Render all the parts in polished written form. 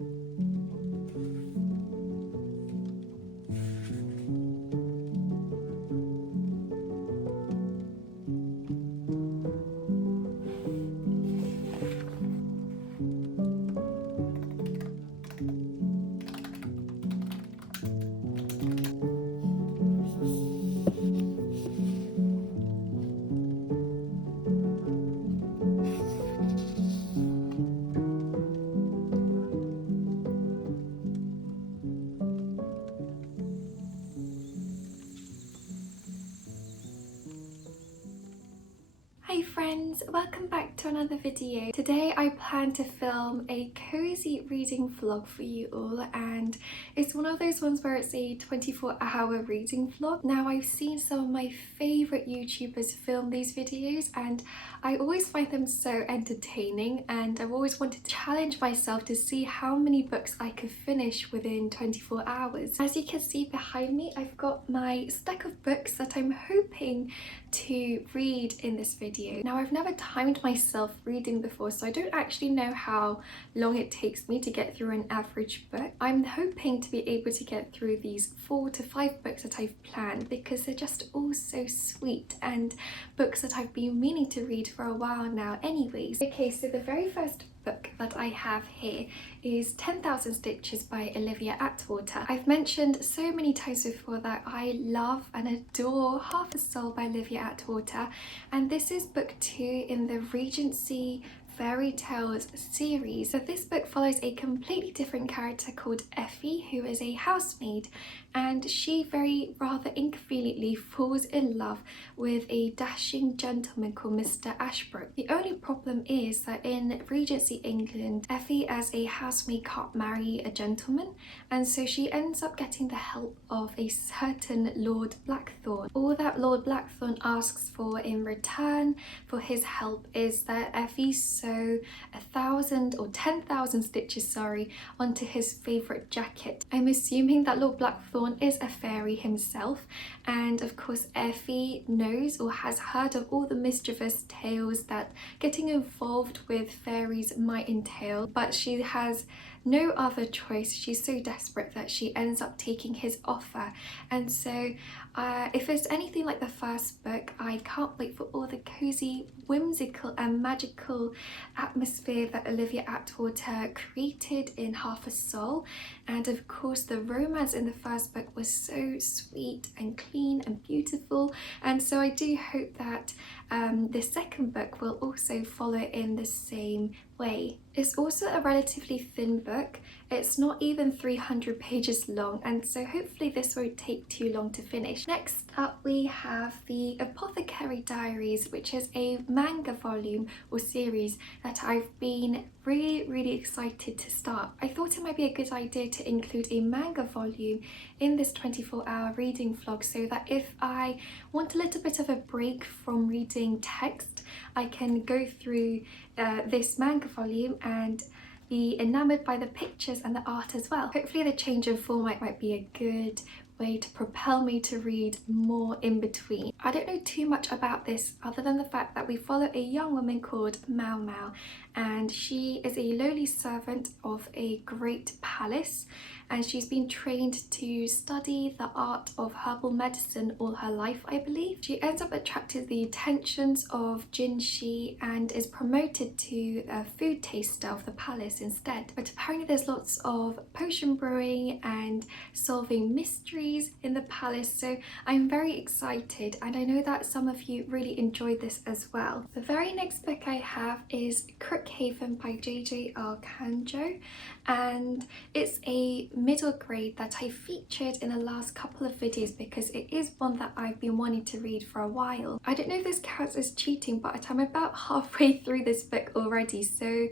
Hi friends, welcome back to another video. Today I plan to film a cozy reading vlog for you all, and it's one of those ones where it's a 24-hour reading vlog. Now, I've seen some of my favourite YouTubers film these videos and I always find them so entertaining, and I've always wanted to challenge myself to see how many books I could finish within 24 hours. As you can see behind me, I've got my stack of books that I'm hoping to read in this video. Now, I've never timed myself reading before, so I don't actually know how long it takes me to get through an average book. I'm hoping to be able to get through these 4 to 5 books that I've planned because they're just all so sweet and books that I've been meaning to read for a while now anyways. Okay, so the very first book that I have here is 10,000 Stitches by Olivia Atwater. I've mentioned so many times before that I love and adore Half a Soul by Olivia Atwater, and this is book 2 in the Regency Fairy Tales series. So this book follows a completely different character called Effie, who is a housemaid, and she very rather inconveniently falls in love with a dashing gentleman called Mr. Ashbrook. The only problem is that in Regency England, Effie as a housemaid can't marry a gentleman, and so she ends up getting the help of a certain Lord Blackthorn. All that Lord Blackthorn asks for in return for his help is that Effie sew 1,000 or 10,000 stitches, onto his favourite jacket. I'm assuming that Lord Blackthorn is a fairy himself, and of course Effie knows or has heard of all the mischievous tales that getting involved with fairies might entail, but she has no other choice. She's so desperate that she ends up taking his offer. And so if it's anything like the first book, I can't wait for all the cozy, whimsical and magical atmosphere that Olivia Atwater created in Half a Soul. And of course the romance in the first book was so sweet and clean and beautiful, and so I do hope that the second book will also follow in the same way. It's also a relatively thin book. It's not even 300 pages long, and so hopefully this won't take too long to finish. Next up we have the Apothecary Diaries, which is a manga volume or series that I've been really excited to start. I thought it might be a good idea to include a manga volume in this 24-hour reading vlog, so that if I want a little bit of a break from reading text, I can go through this manga volume and be enamoured by the pictures and the art as well. Hopefully the change in format might be a good way to propel me to read more in between. I don't know too much about this other than the fact that we follow a young woman called Mau Mau, and she is a lowly servant of a great palace, and she's been trained to study the art of herbal medicine all her life, I believe. She ends up attracting the attentions of Jin Shi and is promoted to a food taster of the palace instead. But apparently there's lots of potion brewing and solving mysteries in the palace, so I'm very excited, and I know that some of you really enjoyed this as well. The very next book I have is Crookhaven by J.J.R. Kanjo, and it's a middle grade that I featured in the last couple of videos because it is one that I've been wanting to read for a while. I don't know if this counts as cheating, but I'm about halfway through this book already, so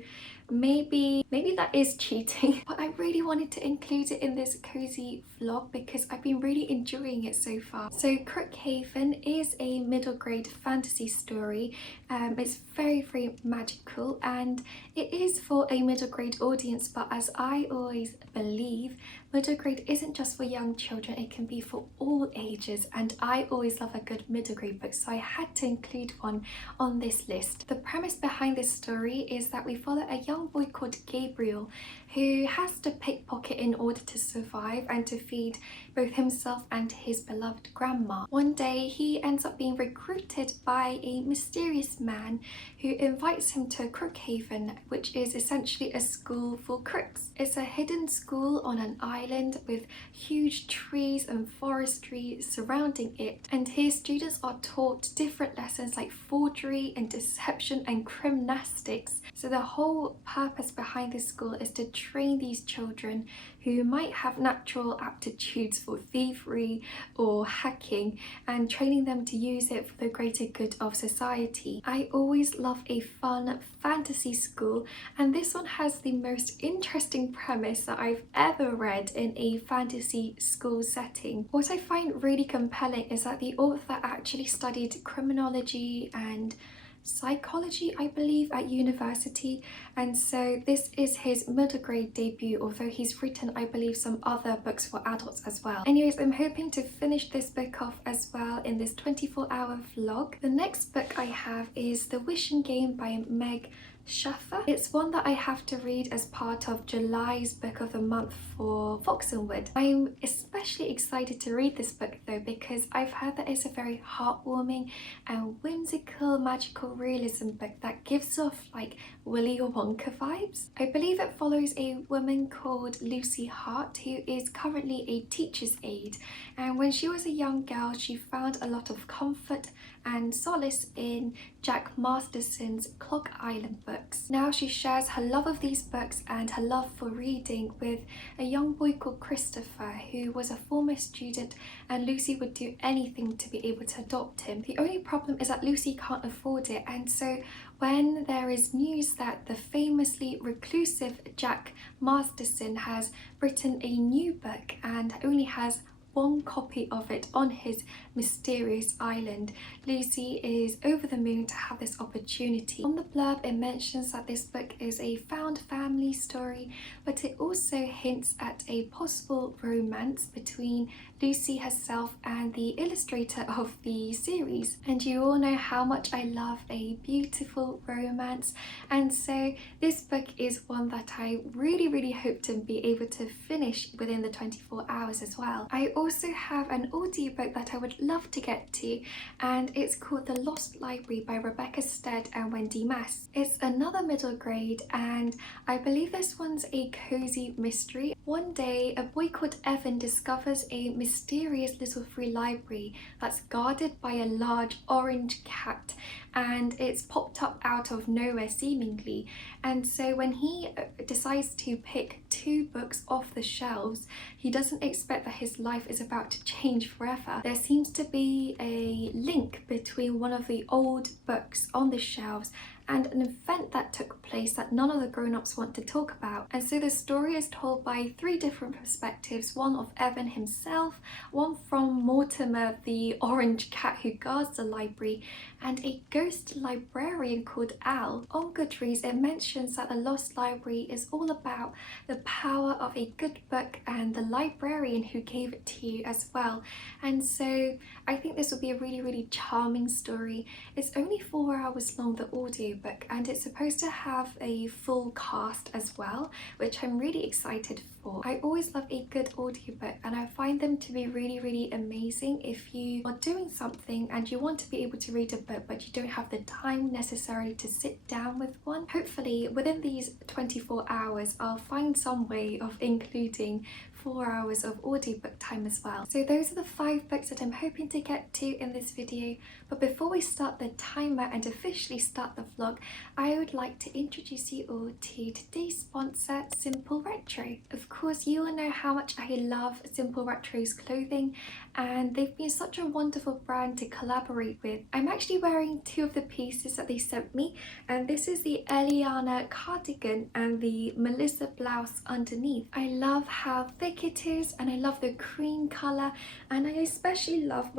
maybe that is cheating, but I really wanted to include it in this cozy vlog because I've been really enjoying it so far. So Crookhaven is a middle grade fantasy story. It's very magical, and it is for a middle grade audience, but as I always believe, middle grade isn't just for young children, it can be for all ages, and I always love a good middle grade book, so I had to include one on this list. The premise behind this story is that we follow a young boy called Gabriel who has to pickpocket in order to survive and to feed both himself and his beloved grandma. One day he ends up being recruited by a mysterious man who invites him to Crookhaven, which is essentially a school for crooks. It's a hidden school on an island with huge trees and forestry surrounding it, and here students are taught different lessons like forgery and deception and gymnastics. So the whole purpose behind this school is to train these children who might have natural aptitudes for thievery or hacking, and training them to use it for the greater good of society. I always love a fun fantasy school, and this one has the most interesting premise that I've ever read in a fantasy school setting. What I find really compelling is that the author actually studied criminology and psychology, I believe, at university, and so this is his middle grade debut, although he's written, I believe, some other books for adults as well. Anyways, I'm hoping to finish this book off as well in this 24-hour vlog. The next book I have is The Wishing Game by Meg Schaffer. It's one that I have to read as part of July's book of the month for Foxenwood. I'm especially excited to read this book though, because I've heard that it's a very heartwarming and whimsical magical realism book that gives off like Willy Wonka vibes. I believe it follows a woman called Lucy Hart, who is currently a teacher's aide, and when she was a young girl she found a lot of comfort and solace in Jack Masterson's Clock Island books. Now she shares her love of these books and her love for reading with a young boy called Christopher, who was a former student, and Lucy would do anything to be able to adopt him. The only problem is that Lucy can't afford it, and so when there is news that the famously reclusive Jack Masterson has written a new book and only has one copy of it on his mysterious island, Lucy is over the moon to have this opportunity. On the blurb it mentions that this book is a found family story, but it also hints at a possible romance between Lucy herself and the illustrator of the series. And you all know how much I love a beautiful romance, and so this book is one that I really hope to be able to finish within the 24 hours as well. I also have an audiobook that I would love to get to, and it's called The Lost Library by Rebecca Stead and Wendy Mass. It's another middle grade, and I believe this one's a cozy mystery. One day a boy called Evan discovers a mysterious little free library that's guarded by a large orange cat, and it's popped up out of nowhere seemingly. And so when he decides to pick 2 books off the shelves, he doesn't expect that his life is about to change forever. There seems to be a link between one of the old books on the shelves and an event that took place that none of the grown-ups want to talk about. And so the story is told by 3 different perspectives, one of Evan himself, one from Mortimer the orange cat who guards the library, and a ghost librarian called Al. On Goodreads it mentions that the Lost Library is all about the power of a good book and the librarian who gave it to you as well. And so I think this will be a really charming story. It's only 4 hours long, the audiobook, and it's supposed to have a full cast as well, which I'm really excited for. I always love a good audiobook, and I find them to be really amazing if you are doing something and you want to be able to read a book but you don't have the time necessarily to sit down with one. Hopefully within these 24 hours I'll find some way of including 4 hours of audiobook time as well. So those are the 5 books that I'm hoping to get to in this video, but before we start the timer and officially start the vlog, I would like to introduce you all to today's sponsor, Simple Retro. Of course you all know how much I love Simple Retro's clothing, and they've been such a wonderful brand to collaborate with. I'm actually wearing 2 of the pieces that they sent me, and this is the Eliana cardigan and the Melissa blouse underneath. I love how thick it is, and I love the cream colour, and I especially love,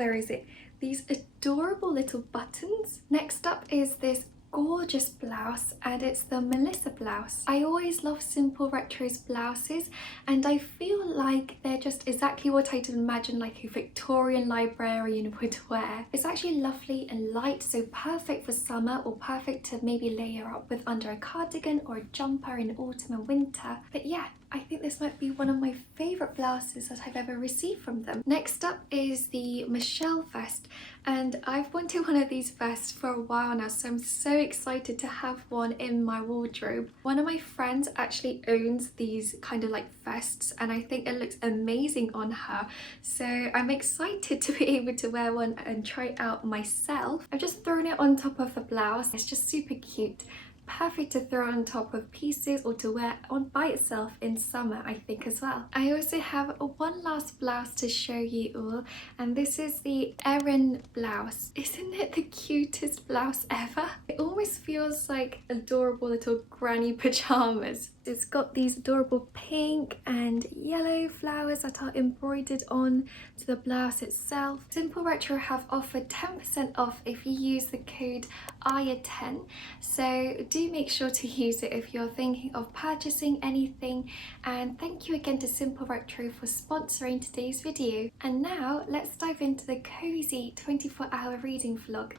these adorable little buttons. Next up is this gorgeous blouse, and it's the Melissa blouse. I always love Simple Retro's blouses, and I feel like they're just exactly what I'd imagine like a Victorian librarian would wear. It's actually lovely and light, so perfect for summer or perfect to maybe layer up with under a cardigan or a jumper in autumn and winter. But yeah, I think this might be one of my favourite blouses that I've ever received from them. Next up is the Michelle vest, and I've wanted one of these vests for a while now, so I'm so excited to have one in my wardrobe. One of my friends actually owns these kind of like vests, and I think it looks amazing on her, so I'm excited to be able to wear one and try it out myself. I've just thrown it on top of the blouse. It's just super cute. Perfect to throw on top of pieces or to wear on by itself in summer, I think, as well. I also have one last blouse to show you all, and this is the Erin blouse. Isn't it the cutest blouse ever? It almost feels like adorable little granny pajamas. It's got these adorable pink and yellow flowers that are embroidered on to the blouse itself. Simple Retro have offered 10% off if you use the code AHYA10, so do make sure to use it if you're thinking of purchasing anything. And thank you again to Simple Retro for sponsoring today's video. And now let's dive into the cozy 24-hour reading vlog.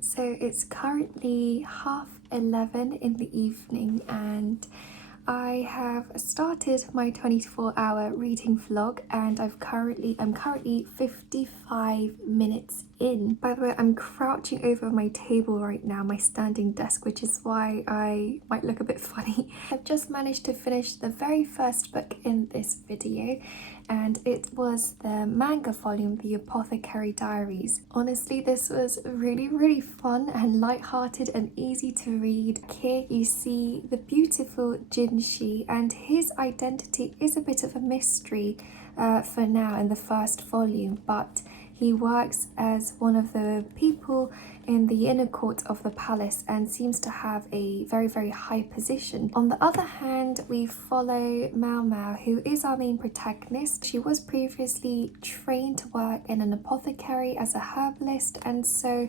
So it's currently 11:30 in the evening, and I have started my 24-hour reading vlog, and I'm currently 55 minutes in. By the way, I'm crouching over my table right now, my standing desk, which is why I might look a bit funny. I've just managed to finish the very first book in this video, and it was the manga volume, The Apothecary Diaries. Honestly, this was really fun and light-hearted and easy to read. Here you see the beautiful Jinshi, and his identity is a bit of a mystery for now in the first volume, but he works as one of the people in the inner court of the palace and seems to have a very high position. On the other hand, we follow Mao Mao, who is our main protagonist. She was previously trained to work in an apothecary as a herbalist, and so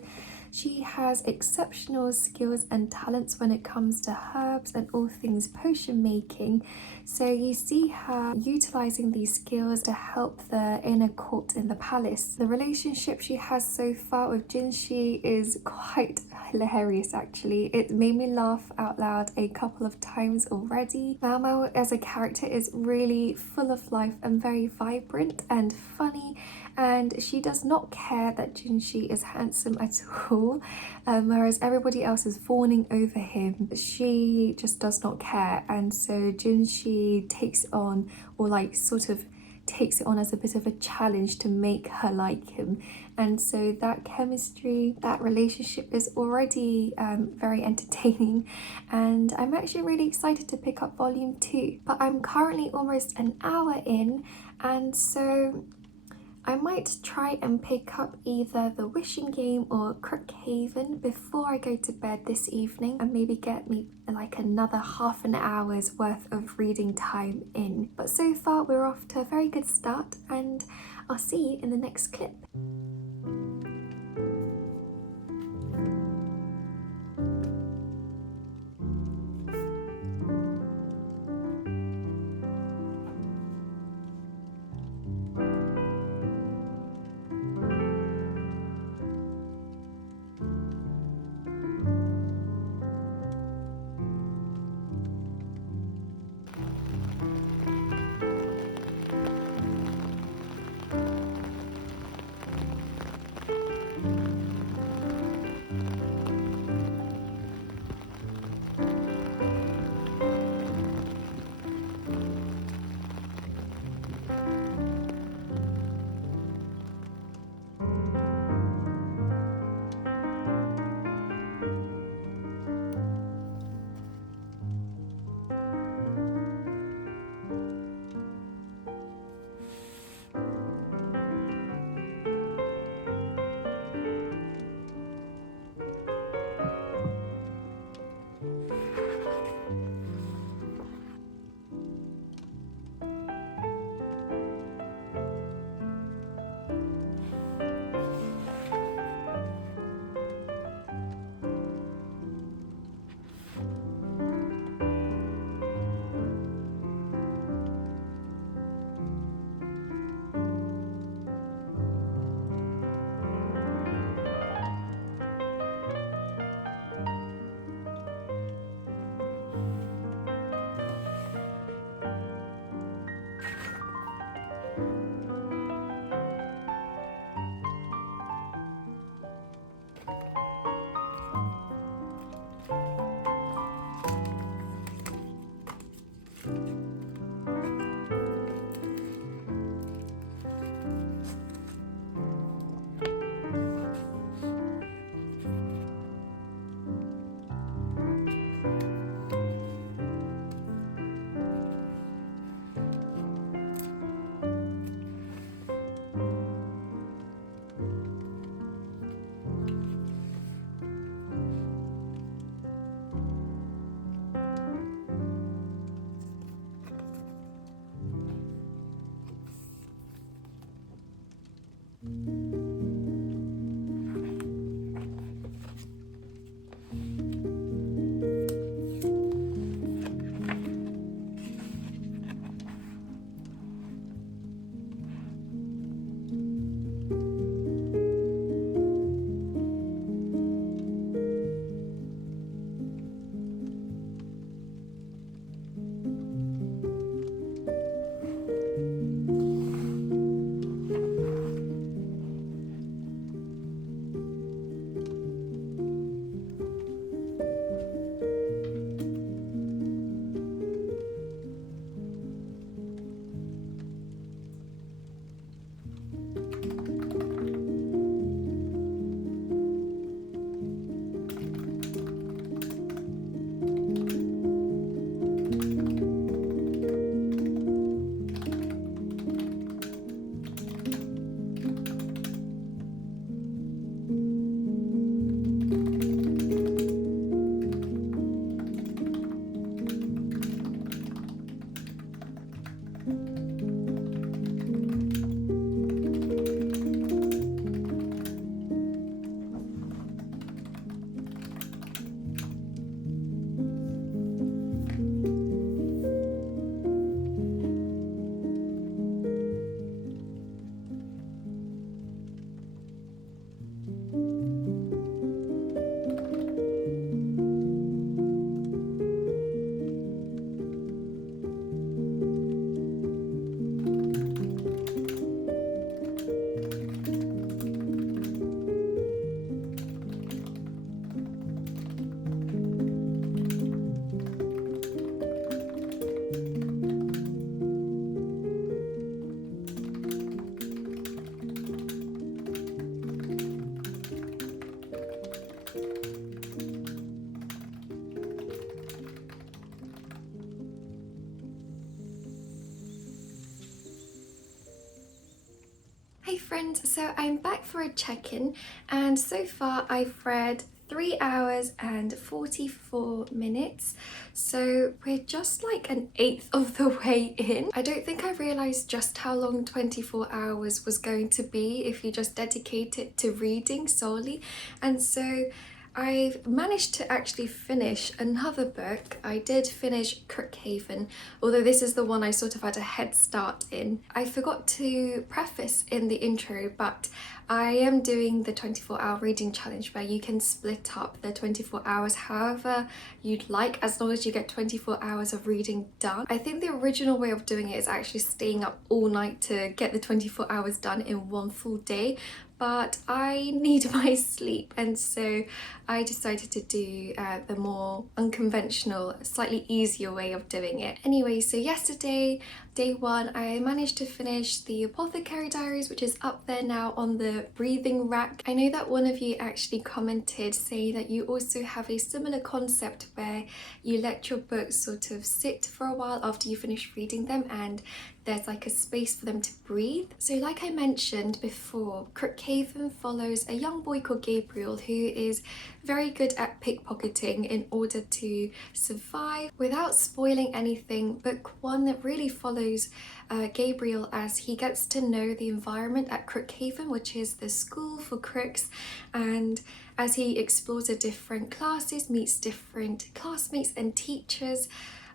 she has exceptional skills and talents when it comes to herbs and all things potion making. So you see her utilizing these skills to help the inner court in the palace. The relationship she has so far with Jinshi is quite hilarious actually. It made me laugh out loud a couple of times already. Mao Mao as a character is really full of life and very vibrant and funny, and she does not care that Jinshi is handsome at all, whereas everybody else is fawning over him. She just does not care, and so Jinshi takes on, or like sort of takes it on as a bit of a challenge to make her like him. And so that chemistry, that relationship is already very entertaining, and I'm actually really excited to pick up volume 2. But I'm currently almost an hour in, and so I might try and pick up either The Wishing Game or Crookhaven before I go to bed this evening, and maybe get me like another half an hour's worth of reading time in. But so far we're off to a very good start, and I'll see you in the next clip. friends, so I'm back for a check-in and so far I've read 3 hours and 44 minutes, so we're just like an eighth of the way in. I don't think I realised just how long 24 hours was going to be if you just dedicate it to reading solely, and so I've managed to actually finish another book. I did finish Crookhaven, although this is the one I sort of had a head start in. I forgot to preface in the intro, but I am doing the 24-hour reading challenge where you can split up the 24 hours however you'd like, as long as you get 24 hours of reading done. I think the original way of doing it is actually staying up all night to get the 24 hours done in one full day, but I need my sleep, and so I decided to do the more unconventional, slightly easier way of doing it. Anyway, so yesterday, day one, I managed to finish the Apothecary Diaries, which is up there now on the breathing rack. I know that one of you actually commented saying that you also have a similar concept where you let your books sort of sit for a while after you finish reading them and there's like a space for them to breathe. So like I mentioned before, Crookhaven follows a young boy called Gabriel who is very good at pickpocketing in order to survive. Without spoiling anything, book one really follows Gabriel as he gets to know the environment at Crookhaven, which is the school for crooks, and as he explores the different classes, meets different classmates and teachers.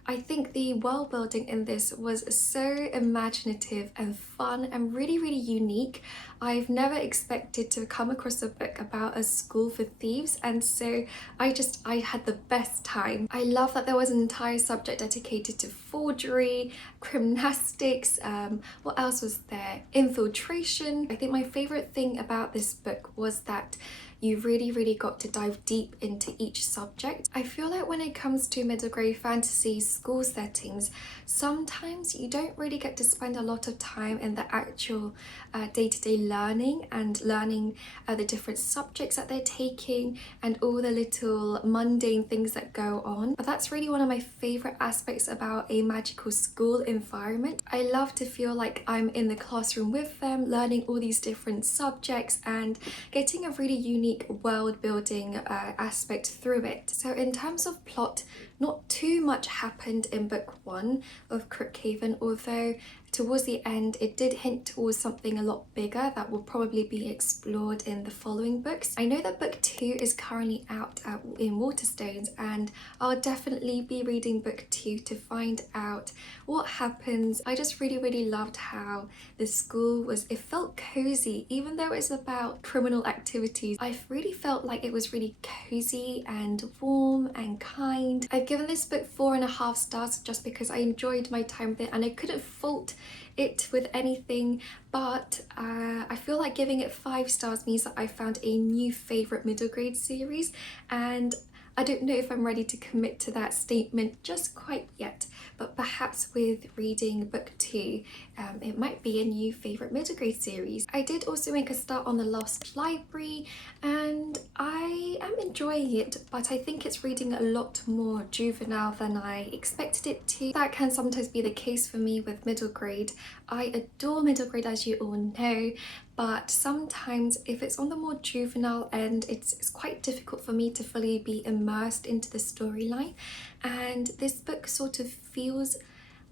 I think the world building in this was so imaginative and fun and really unique. I've never expected to come across a book about a school for thieves, and so I had the best time. I love that there was an entire subject dedicated to forgery, gymnastics, what else was there? Infiltration. I think my favourite thing about this book was that you really got to dive deep into each subject. I feel like when it comes to middle grade fantasy school settings, sometimes you don't really get to spend a lot of time in the actual day-to-day learning and learning the different subjects that they're taking and all the little mundane things that go on. But that's really one of my favourite aspects about a magical school environment. I love to feel like I'm in the classroom with them, learning all these different subjects and getting a really unique world building aspect through it. So in terms of plot, not too much happened in book one of Crookhaven, although towards the end it did hint towards something a lot bigger that will probably be explored in the following books. I know that book two is currently out in Waterstones, and I'll definitely be reading book two to find out what happens. I just really loved how the school was, it felt cozy even though it's about criminal activities. I really felt like it was really cozy and warm and kind. I've given this book 4.5 stars just because I enjoyed my time with it and I couldn't fault it with anything, but I feel like giving it 5 stars means that I found a new favourite middle grade series, and I don't know if I'm ready to commit to that statement just quite yet, but perhaps with reading book 2 it might be a new favourite middle grade series. I did also make a start on The Lost Library and I am enjoying it, but I think it's reading a lot more juvenile than I expected it to. That can sometimes be the case for me with middle grade. I adore middle grade, as you all know, but sometimes if it's on the more juvenile end, it's quite difficult for me to fully be immersed into the storyline, and this book sort of feels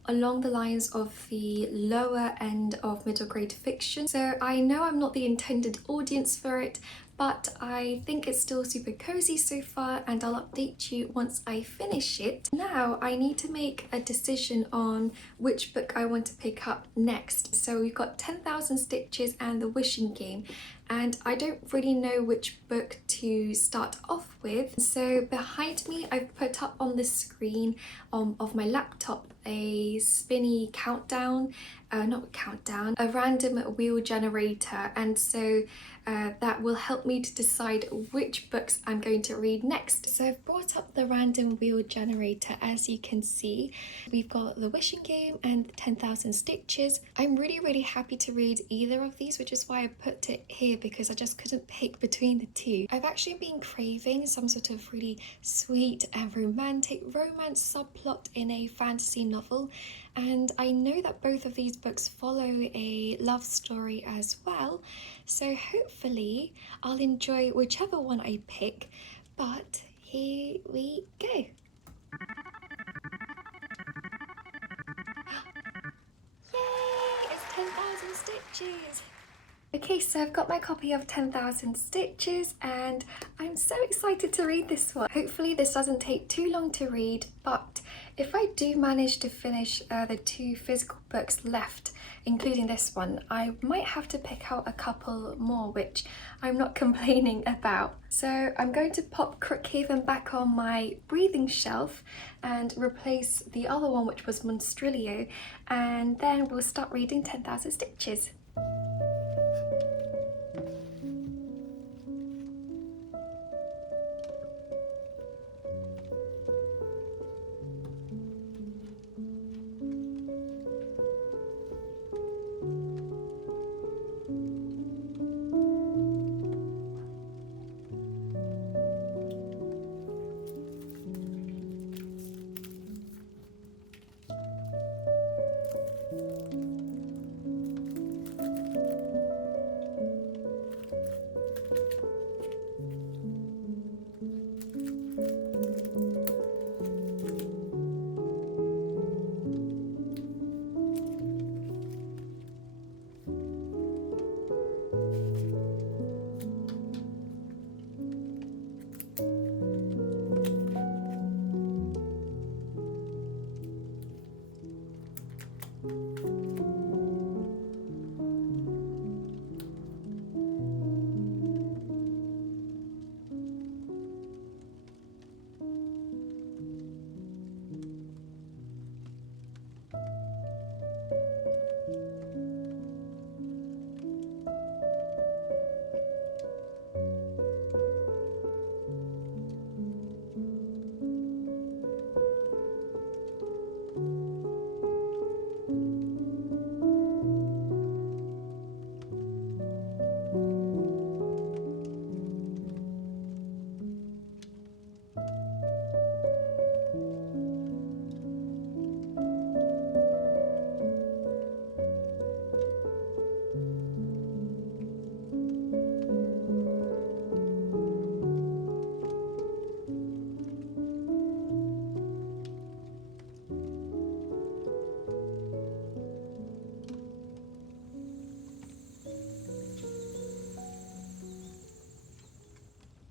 along the lines of the lower end of middle grade fiction. So I know I'm not the intended audience for it, but I think it's still super cozy so far, and I'll update you once I finish it. Now I need to make a decision on which book I want to pick up next. So we've got 10,000 Stitches and The Wishing Game, and I don't really know which book to start off with. So behind me I've put up on the screen of my laptop a spinny countdown, a random wheel generator, and so that will help me to decide which books I'm going to read next. So I've brought up the random wheel generator. As you can see, we've got The Wishing Game and 10,000 Stitches. I'm really happy to read either of these, which is why I put it here, because I just couldn't pick between the two. I've actually been craving some sort of really sweet and romantic romance subplot in a fantasy novel novel, and I know that both of these books follow a love story as well, so hopefully I'll enjoy whichever one I pick, but here we go. Yay! It's 10,000 stitches! Okay, so I've got my copy of 10,000 Stitches and I'm so excited to read this one. Hopefully this doesn't take too long to read, but if I do manage to finish the 2 physical books left, including this one, I might have to pick out a couple more, which I'm not complaining about. So I'm going to pop Crookhaven back on my breathing shelf and replace the other one, which was Monstrilio, and then we'll start reading 10,000 Stitches.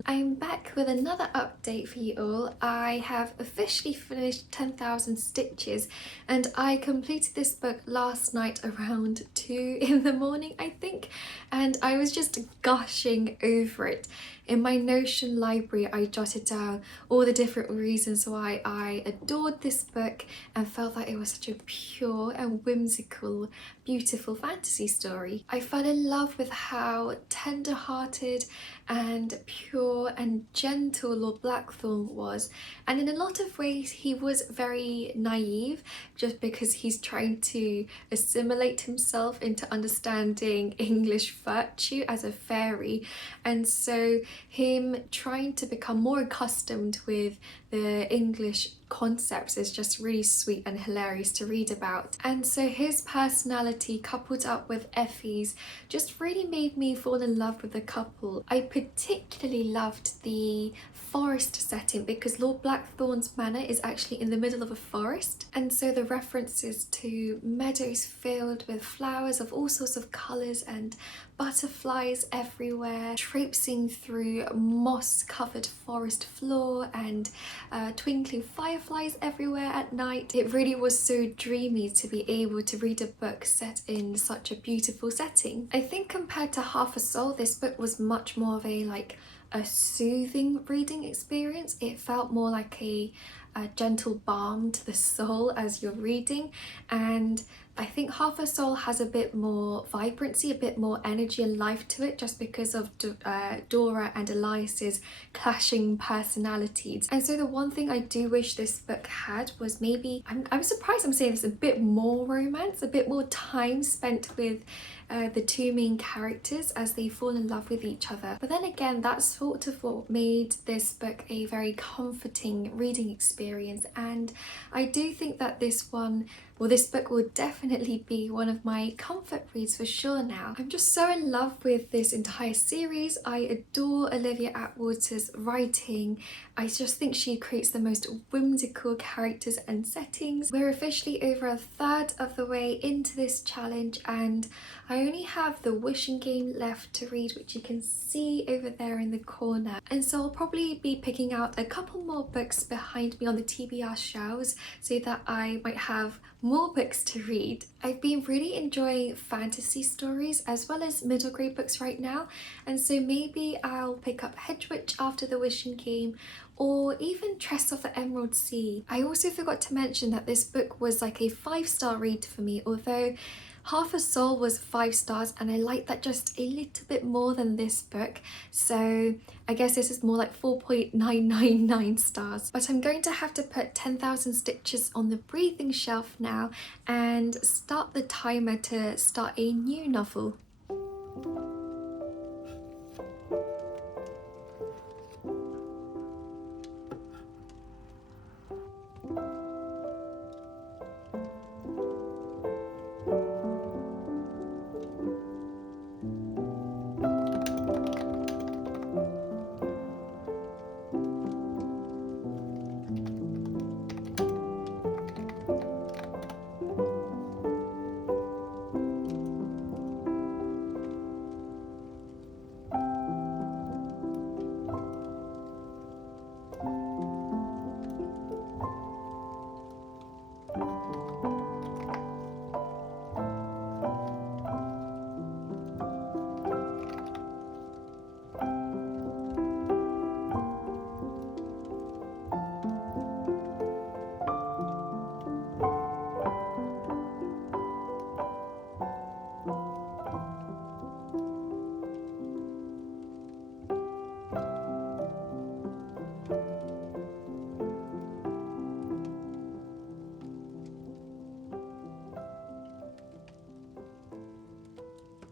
I'm back with another update for you all. I have officially finished 10,000 Stitches and I completed this book last night around 2 in the morning, I think, and I was just gushing over it. In my Notion library, I jotted down all the different reasons why I adored this book and felt that it was such a pure and whimsical, beautiful fantasy story. I fell in love with how tender-hearted and pure and gentle Lord Blackthorn was, and in a lot of ways he was very naive just because he's trying to assimilate himself into understanding English virtue as a fairy, and so him trying to become more accustomed with the English concepts is just really sweet and hilarious to read about. And so his personality coupled up with Effie's just really made me fall in love with the couple. I particularly loved the forest setting because Lord Blackthorn's manor is actually in the middle of a forest, and so the references to meadows filled with flowers of all sorts of colours and butterflies everywhere, traipsing through moss-covered forest floor and twinkling fireflies everywhere at night. It really was so dreamy to be able to read a book set in such a beautiful setting. I think compared to Half a Soul, this book was much more of a soothing reading experience. It felt more like a gentle balm to the soul as you're reading, and I think Half a Soul has a bit more vibrancy, a bit more energy and life to it just because of Dora and Elias's clashing personalities. And so the one thing I do wish this book had was maybe, I'm surprised I'm saying this, a bit more romance, a bit more time spent with the two main characters as they fall in love with each other. But then again, that's sort of what made this book a very comforting reading experience, and I do think that this book will definitely be one of my comfort reads for sure now. I'm just so in love with this entire series. I adore Olivia Atwater's writing. I just think she creates the most whimsical characters and settings. We're officially over a third of the way into this challenge, and I only have The Wishing Game left to read, which you can see over there in the corner. And so I'll probably be picking out a couple more books behind me on the TBR shelves so that I might have more books to read. I've been really enjoying fantasy stories as well as middle grade books right now, and so maybe I'll pick up Hedge Witch after The Wishing Game, or even Tress of the Emerald Sea. I also forgot to mention that this book was like a 5-star read for me, although Half a Soul was 5 stars and I like that just a little bit more than this book, so I guess this is more like 4.999 stars. But I'm going to have to put 10,000 Stitches on the breathing shelf now and start the timer to start a new novel.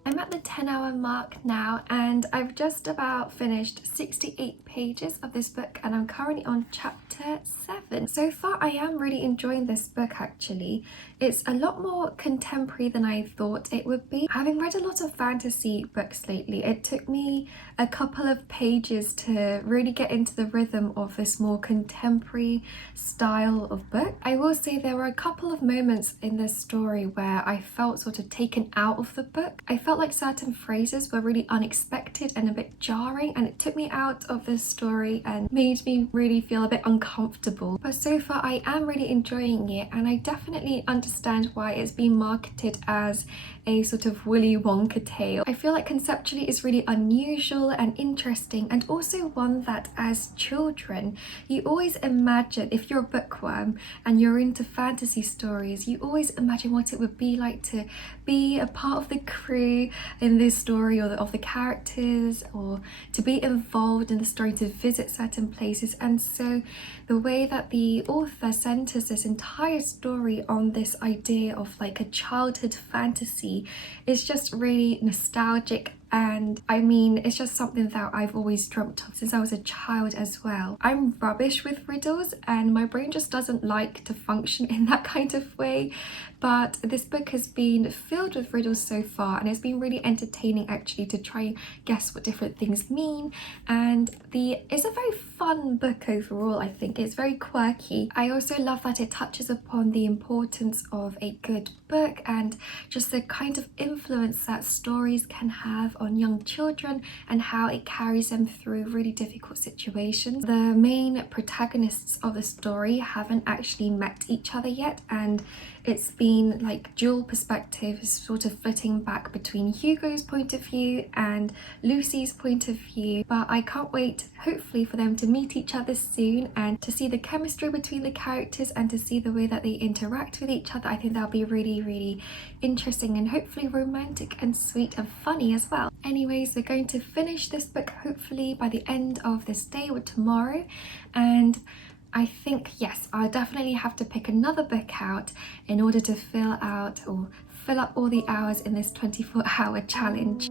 I'm at the 10-hour mark now and I've just about finished 68 pages of this book and I'm currently on chapter 7. So far I am really enjoying this book actually. It's a lot more contemporary than I thought it would be. Having read a lot of fantasy books lately, it took me a couple of pages to really get into the rhythm of this more contemporary style of book. I will say there were a couple of moments in this story where I felt sort of taken out of the book. I felt like certain phrases were really unexpected and a bit jarring, and it took me out of the story and made me really feel a bit uncomfortable. But so far I am really enjoying it, and I definitely understand why it's been marketed as a sort of Willy Wonka tale. I feel like conceptually it's really unusual and interesting, and also one that as children you always imagine, if you're a bookworm and you're into fantasy stories, you always imagine what it would be like to be a part of the crew in this story, or of the characters, or to be involved in the story, to visit certain places. And so the way that the author centers this entire story on this idea of like a childhood fantasy is just really nostalgic. And I mean, it's just something that I've always dreamt of since I was a child as well. I'm rubbish with riddles and my brain just doesn't like to function in that kind of way. But this book has been filled with riddles so far, and it's been really entertaining actually to try and guess what different things mean. And it's a very fun book overall. I think it's very quirky. I also love that it touches upon the importance of a good book and just the kind of influence that stories can have on young children and how it carries them through really difficult situations. The main protagonists of the story haven't actually met each other yet, and it's been like dual perspectives, sort of flitting back between Hugo's point of view and Lucy's point of view. But I can't wait, hopefully, for them to meet each other soon and to see the chemistry between the characters and to see the way that they interact with each other. I think that'll be really, really interesting and hopefully romantic and sweet and funny as well. Anyways, we're going to finish this book hopefully by the end of this day or tomorrow, and I think, yes, I'll definitely have to pick another book out in order to fill out or fill up all the hours in this 24-hour challenge.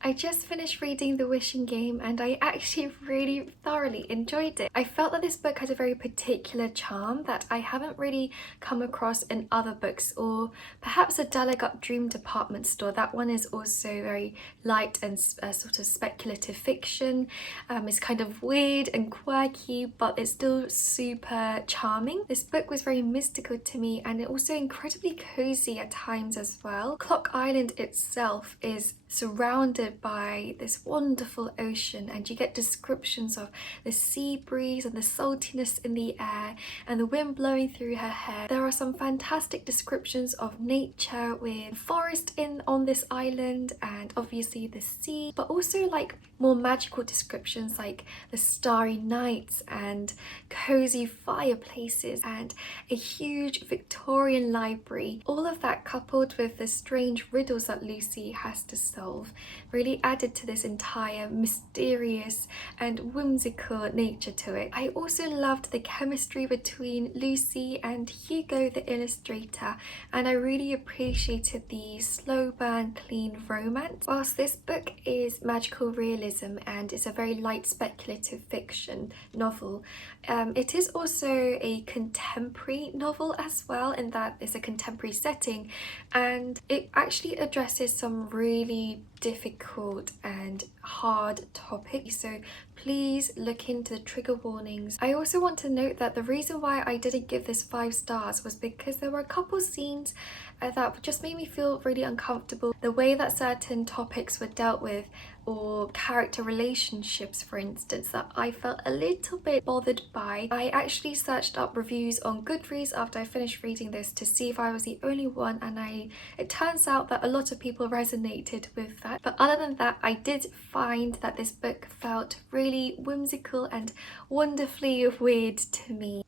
I just finished reading The Wishing Game and I actually really thoroughly enjoyed it. I felt that this book had a very particular charm that I haven't really come across in other books, or perhaps A Delegate Dream Department Store. That one is also very light and sort of speculative fiction. It's kind of weird and quirky, but it's still super charming. This book was very mystical to me and also incredibly cozy at times as well. Clock Island itself is surrounded by this wonderful ocean, and you get descriptions of the sea breeze and the saltiness in the air and the wind blowing through her hair. There are some fantastic descriptions of nature with forest on this island and obviously the sea, but also like more magical descriptions like the starry nights and cozy fireplaces and a huge Victorian library. All of that coupled with the strange riddles that Lucy has to solve really added to this entire mysterious and whimsical nature to it. I also loved the chemistry between Lucy and Hugo the illustrator, and I really appreciated the slow burn clean romance. Whilst this book is magical realism and it's a very light speculative fiction novel, it is also a contemporary novel as well, in that it's a contemporary setting, and it actually addresses some really difficult and hard topics, so please look into the trigger warnings. I also want to note that the reason why I didn't give this 5 stars was because there were a couple scenes that just made me feel really uncomfortable. The way that certain topics were dealt with, or character relationships for instance, that I felt a little bit bothered by. I actually searched up reviews on Goodreads after I finished reading this to see if I was the only one, and it turns out that a lot of people resonated with that. But other than that, I did find that this book felt really whimsical and wonderfully weird to me.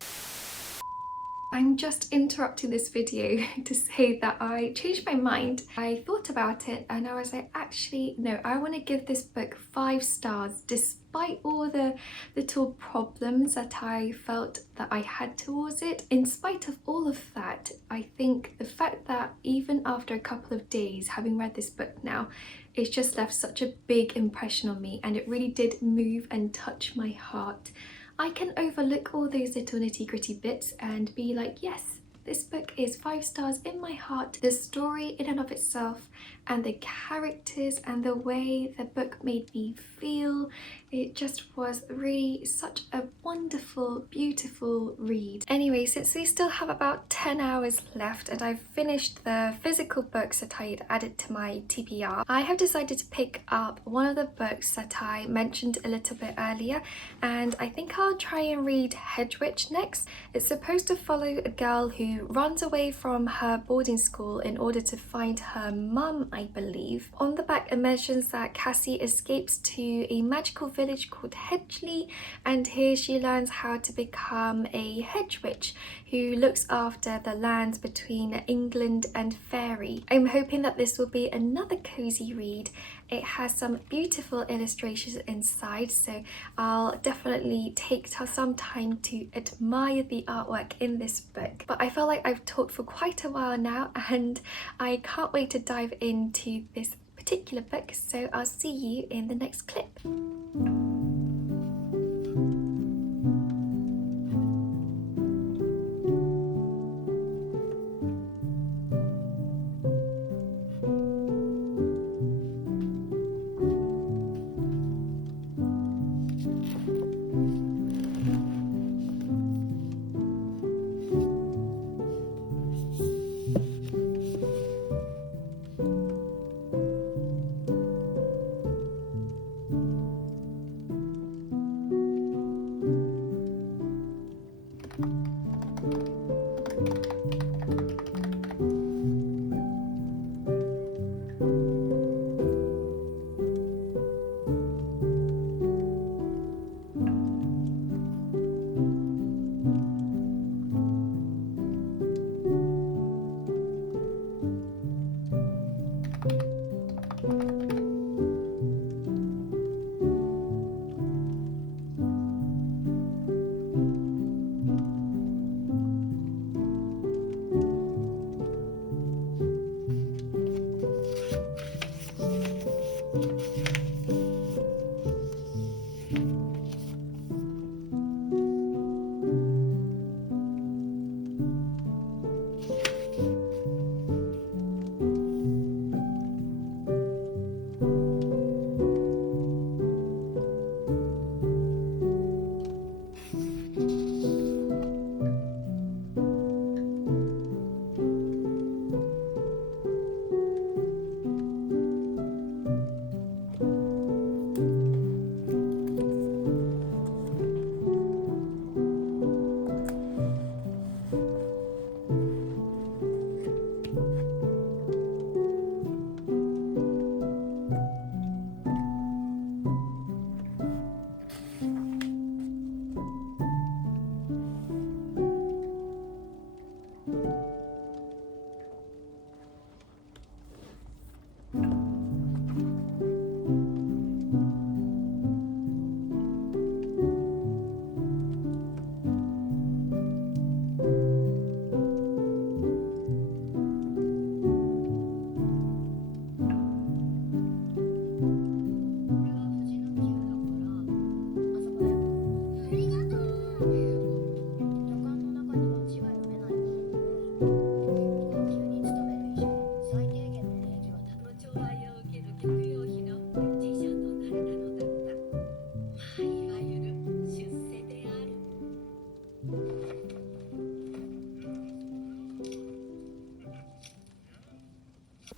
I'm just interrupting this video to say that I changed my mind. I thought about it and I was like, actually no, I want to give this book 5 stars despite all the little problems that I felt that I had towards it. In spite of all of that, I think the fact that even after a couple of days having read this book now, it's just left such a big impression on me, and it really did move and touch my heart. I can overlook all those little nitty-gritty bits and be like, yes, this book is 5 stars in my heart. The story in and of itself and the characters and the way the book made me feel, it just was really such a wonderful, beautiful read. Anyway, since we still have about 10 hours left and I've finished the physical books that I had added to my TBR, I have decided to pick up one of the books that I mentioned a little bit earlier, and I think I'll try and read Hedwitch next. It's supposed to follow a girl who runs away from her boarding school in order to find her mum, I believe. On the back it mentions that Cassie escapes to a magical village called Hedgley, and here she learns how to become a hedge witch who looks after the lands between England and Fairy. I'm hoping that this will be another cozy read. It has some beautiful illustrations inside, so I'll definitely take some time to admire the artwork in this book. But I feel like I've talked for quite a while now, and I can't wait to dive into this particular book, so I'll see you in the next clip.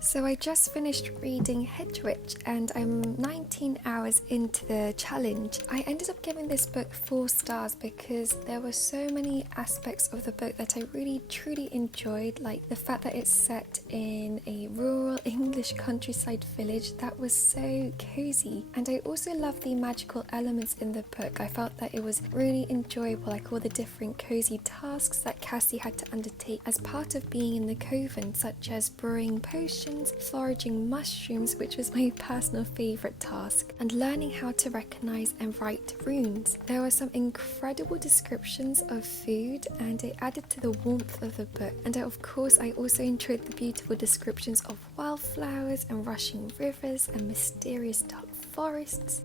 So I just finished reading Hedge Witch and I'm 19 hours into the challenge. I ended up giving this book 4 stars because there were so many aspects of the book that I really truly enjoyed, like the fact that it's set in a rural English countryside village that was so cozy. And I also loved the magical elements in the book. I felt that it was really enjoyable, like all the different cozy tasks that Cassie had to undertake as part of being in the coven, such as brewing potions, foraging mushrooms, which was my personal favourite task, and learning how to recognise and write runes. There were some incredible descriptions of food and it added to the warmth of the book. And of course I also enjoyed the beautiful descriptions of wildflowers and rushing rivers and mysterious dark forests.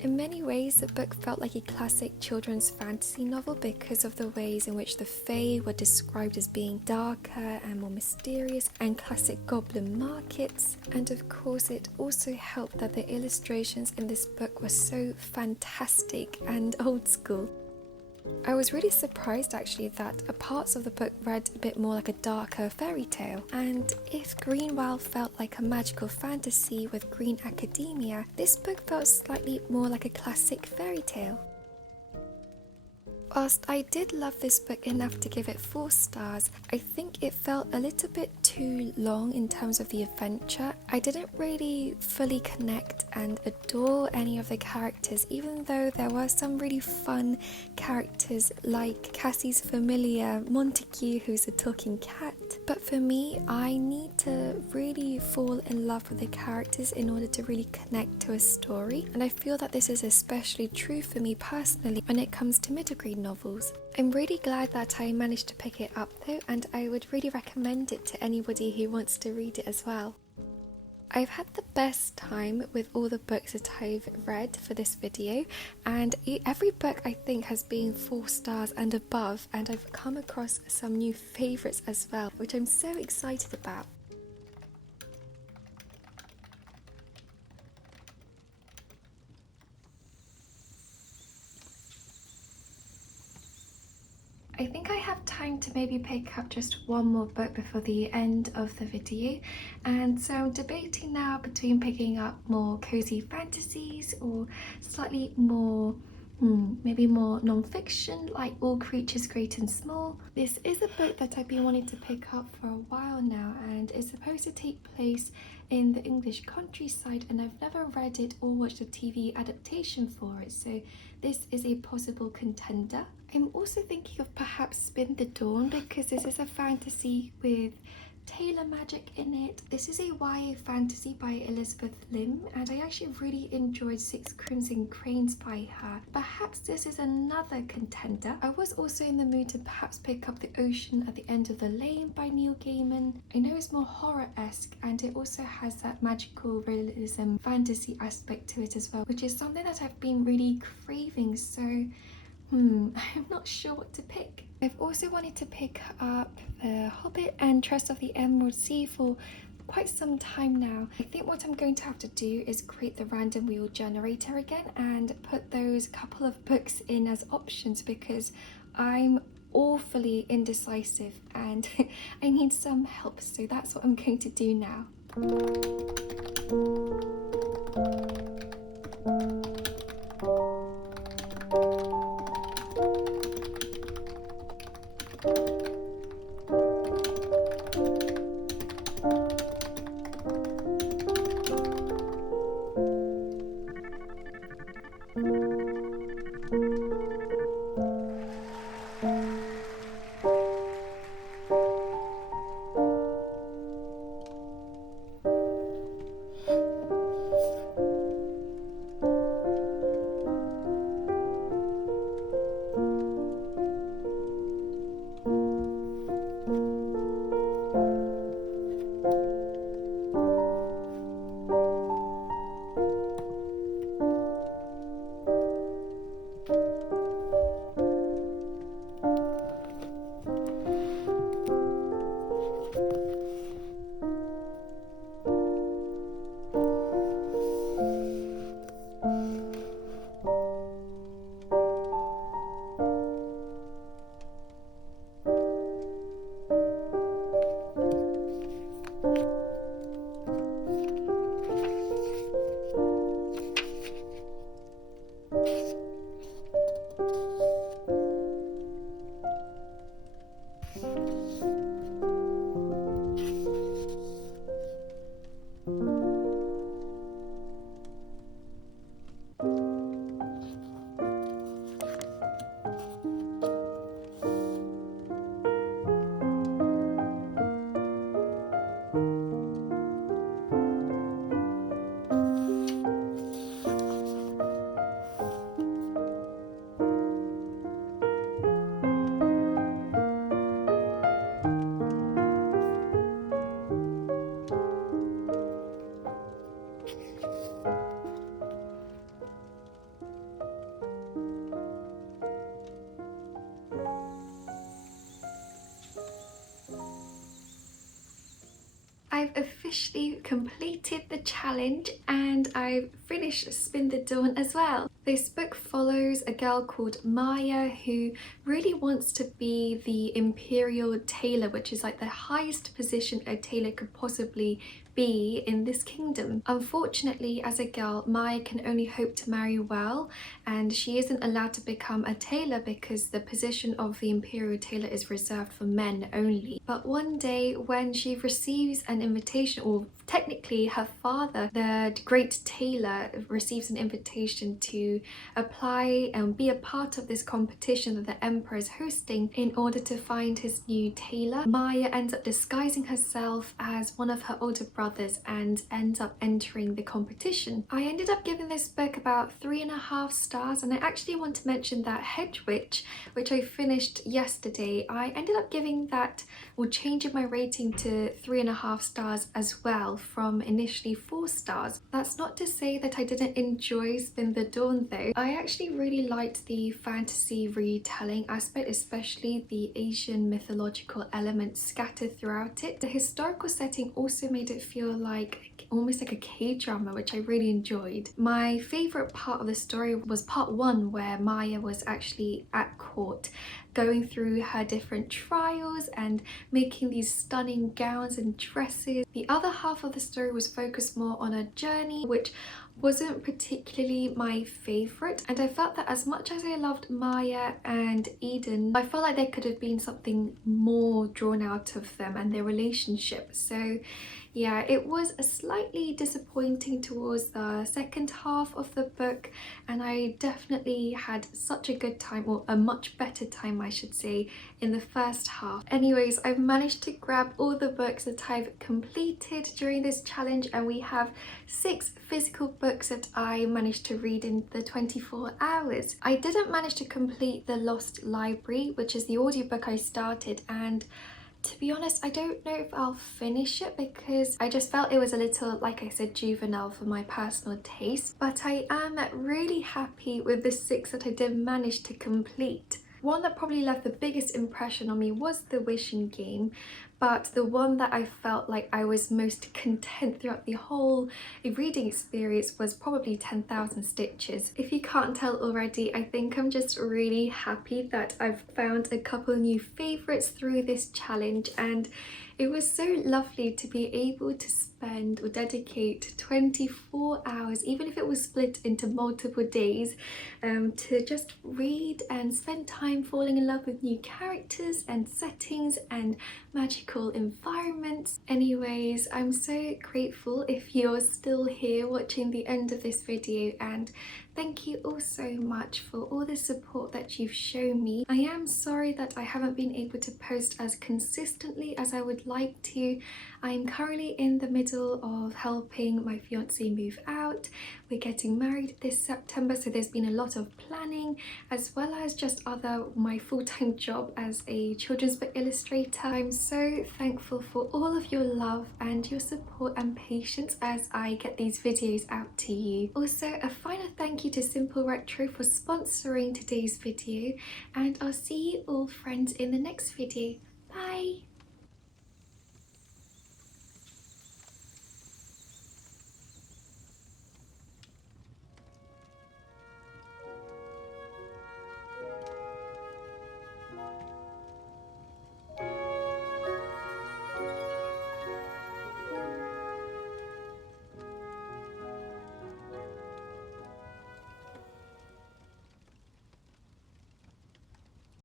In many ways, the book felt like a classic children's fantasy novel because of the ways in which the Fae were described as being darker and more mysterious, and classic goblin markets. And of course, it also helped that the illustrations in this book were so fantastic and old school. I was really surprised actually that parts of the book read a bit more like a darker fairy tale, and if Greenwell felt like a magical fantasy with green academia, this book felt slightly more like a classic fairy tale. Whilst I did love this book enough to give it 4 stars, I think it felt a little bit too long in terms of the adventure. I didn't really fully connect and adore any of the characters, even though there were some really fun characters like Cassie's familiar Montague, who's a talking cat. But for me, I need to really fall in love with the characters in order to really connect to a story, and I feel that this is especially true for me personally when it comes to middle grade novels. I'm really glad that I managed to pick it up though, and I would really recommend it to anybody who wants to read it as well. I've had the best time with all the books that I've read for this video, and every book I think has been 4 stars and above, and I've come across some new favourites as well, which I'm so excited about. I think I have time to maybe pick up just one more book before the end of the video, and so I'm debating now between picking up more cozy fantasies or slightly more maybe more non-fiction, like All Creatures Great and Small. This is a book that I've been wanting to pick up for a while now, and it's supposed to take place in the English countryside, and I've never read it or watched a TV adaptation for it, so this is a possible contender. I'm also thinking of perhaps Spin the Dawn, because this is a fantasy with Taylor magic in it. This is a YA fantasy by Elizabeth Lim, and I actually really enjoyed Six Crimson Cranes by her. Perhaps this is another contender. I was also in the mood to perhaps pick up The Ocean at the End of the Lane by Neil Gaiman. I know it's more horror-esque, and it also has that magical realism fantasy aspect to it as well, which is something that I've been really craving, so I'm not sure what to pick. I've also wanted to pick up The Hobbit and Trust of the Emerald Sea for quite some time now. I think what I'm going to have to do is create the random wheel generator again and put those couple of books in as options, because I'm awfully indecisive and I need some help, so that's what I'm going to do now. I've officially completed the challenge and I've finished Spin the Dawn as well. This book follows a girl called Maya who really wants to be the imperial tailor, which is like the highest position a tailor could possibly be in this kingdom. Unfortunately, as a girl, Maya can only hope to marry well, and she isn't allowed to become a tailor because the position of the imperial tailor is reserved for men only. But one day when she receives an invitation, or technically her father, the great tailor, receives an invitation to apply and be a part of this competition that the emperor is hosting in order to find his new tailor, Maya ends up disguising herself as one of her older brothers and ends up entering the competition. I ended up giving this book about 3.5 stars, and I actually want to mention that Hedge Witch, which I finished yesterday, I ended up giving that, or changing my rating to 3.5 stars as well from initially 4 stars. That's not to say that I didn't enjoy Spin the Dawn though. I actually really liked the fantasy retelling aspect, especially the Asian mythological elements scattered throughout it. The historical setting also made it feel like almost like a K-drama, which I really enjoyed. My favourite part of the story was part 1, where Maya was actually at court going through her different trials and making these stunning gowns and dresses. The other half of the story was focused more on a journey, which wasn't particularly my favourite, and I felt that as much as I loved Maya and Eden, I felt like there could have been something more drawn out of them and their relationship. So yeah, it was a slightly disappointing towards the second half of the book, and I definitely had such a good time, or a much better time I should say, in the first half. Anyways, I've managed to grab all the books that I've completed during this challenge, and we have 6 physical books that I managed to read in the 24 hours. I didn't manage to complete The Lost Library, which is the audiobook I started, and to be honest, I don't know if I'll finish it because I just felt it was a little, like I said, juvenile for my personal taste. But I am really happy with the 6 that I did manage to complete. One that probably left the biggest impression on me was The Wishing Game, but the one that I felt like I was most content throughout the whole reading experience was probably 10,000 Stitches. If you can't tell already, I think I'm just really happy that I've found a couple new favourites through this challenge, and it was so lovely to be able to spend or dedicate 24 hours, even if it was split into multiple days, to just read and spend time falling in love with new characters and settings and magical environments. Anyways, I'm so grateful if you're still here watching the end of this video, and thank you all so much for all the support that you've shown me. I am sorry that I haven't been able to post as consistently as I would like to. I'm currently in the middle of helping my fiance move out. We're getting married this September, so there's been a lot of planning, as well as just my full-time job as a children's book illustrator. I'm so thankful for all of your love and your support and patience as I get these videos out to you. Also, a final thank you to Simple Retro for sponsoring today's video, and I'll see you all friends in the next video.